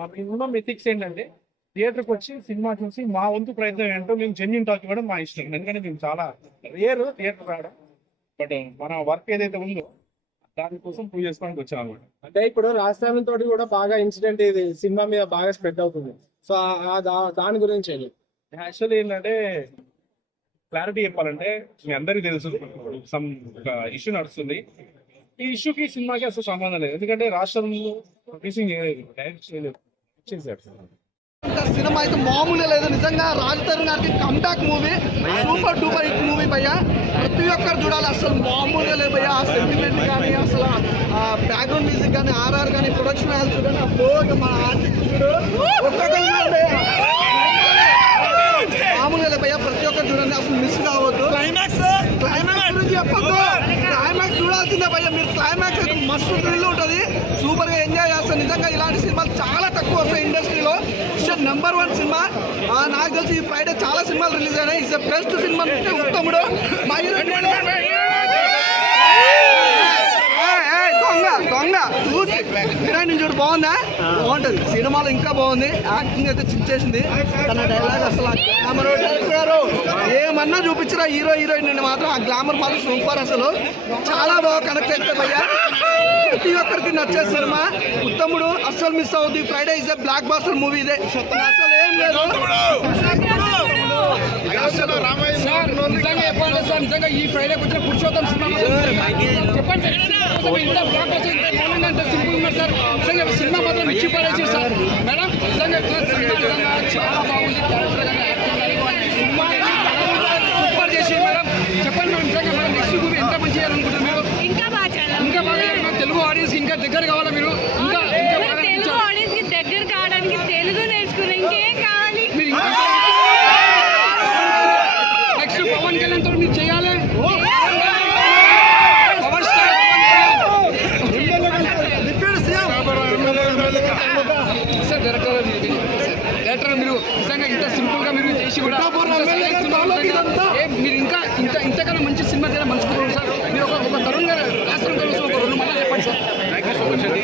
మా minimum ethics ఏంటంటే థియేటర్కి వచ్చి సినిమా చూసి మా వంతు ప్రయత్నం ఏంటో మేము జెన్యున్ టాక్ ఇవ్వడం మా ఇష్టం. ఎందుకంటే మేము చాలా రేర్ థియేటర్ రావడం, బట్ మన వర్క్ ఏదైతే ఉందో దానికోసం ప్రూవ్ చేసుకోవడానికి వచ్చాం అనమాట. అంటే ఇప్పుడు రాజధాని తోటి కూడా బాగా ఇన్సిడెంట్ ఇది సినిమా మీద బాగా స్ప్రెడ్ అవుతుంది. సో దాని గురించి యాక్చువల్లీ ఏంటంటే క్లారిటీ చెప్పాలంటే మీ అందరికీ తెలుసు, సమ్ ఒక ఇష్యూ నడుస్తుంది. ఈ ఇష్యూకి సినిమాకి అసలు సంబంధం లేదు. ఎందుకంటే రాష్ట్రంలో ప్రొడ్యూసింగ్ చేయలేదు, డైరెక్ట్ చేయలేదు, సినిమా అయితే మామూలుగా లేదు. నిజంగా రాజధాని గారికి comeback movie, super duper hit movie భయ్యా. ప్రతి ఒక్కరు చూడాలి, అసలు మామూలుగా లేదు భయ్యా. ఆ సెంటిమెంట్ కానీ, అసలు బ్యాక్గ్రౌండ్ మ్యూజిక్ కానీ, ఆర్ఆర్ కానీ, ప్రొడక్షన్ వాల్యూ చూడండి, ఆ ఫ్లో మన ఆర్టిస్ట్ ఒక్కొక్కరు మామూలుగా లేదు భయ్యా. ప్రతి ఒక్కరు చూడండి, అసలు మిస్ కావద్దు. క్లైమాక్స్ గురించి చెప్పద్దు, క్లైమాక్స్ చూడాల్సిందే భయ్యా. మీరు క్లైమాక్స్ అయితే మస్తు థ్రిల్ ఉంటుంది, సూపర్ గా ఎంజాయ్ చేస్తారు. నిజంగా ఇలాంటి సినిమాలు చాలా తక్కువ వస్తాయి ఇండస్ట్రీలో. Number 1 cinema. నాకు తెలిసి ఈ ఫ్రైడే చాలా సినిమాలు రిలీజ్ అయినాయి. ఇట్స్ బెస్ట్ సినిమా ఉత్తముడు. దొంగ చూసి హీరోయిన్ చూడు, బాగుందా? బాగుంటది. సినిమాలో ఇంకా బాగుంది, యాక్టింగ్ అయితే చించేసింది. తన డైలాగ్ అసలు గ్లామర్ ఏమన్నా చూపించరా హీరో హీరోయిన్ నుండి మాత్రం ఆ గ్లామర్ మాత్రం సూపర్. అసలు చాలా బాగా కనెక్ట్ అవుతుంది భయ్యా. ప్రతి ఒక్కరికి నచ్చే సినిమా ఉత్తముడు, అస్సలు మిస్ అవుతుంది. Friday is blockbuster movie. ఇదే అసలు ఏం లేదు. నిజంగా ఈ ఫ్రైడే వచ్చిన పురుషోత్తం సినిమా చెప్పండి సింపుల్ ఉన్నారు సార్. నిజంగా సినిమా మాత్రం మిచ్చి పడేసి సార్ మేడం. నిజంగా సినిమా చాలా బాగుంది. సూపర్ చేసి మేడం. చెప్పండి మేడం, నిజంగా మేడం నెక్స్ట్ మూవీ ఎంత మంచి చేయాలనుకుంటారు మీరు? ఇంకా బాగా తెలుగు ఆడియన్స్ ఇంకా దగ్గర కావాలా మీరు? ఇంకా తెలుగు ఆడియన్స్ కి దగ్గర కావడానికి తెలుగు నేర్చుకుని ఇంకేం కావాలి? నెక్స్ట్ పవన్ కళ్యాణ్ తో మీరు చేయాలి. పవర్ స్టార్ డైరెక్టర్ మీరు నిజంగా ఇంత సింపుల్ గా మీరు చేసి కూడా మీరు ఇంకా ఇంతకన్నా మంచి సినిమా చేయాలి మంచుకుంటున్నారు సార్. మీరు ఒక తరుణ్ గారు రాష్ట్రం కోసం ఒక 2 మాటలు చెప్పండి sir. Thank you so much అండి.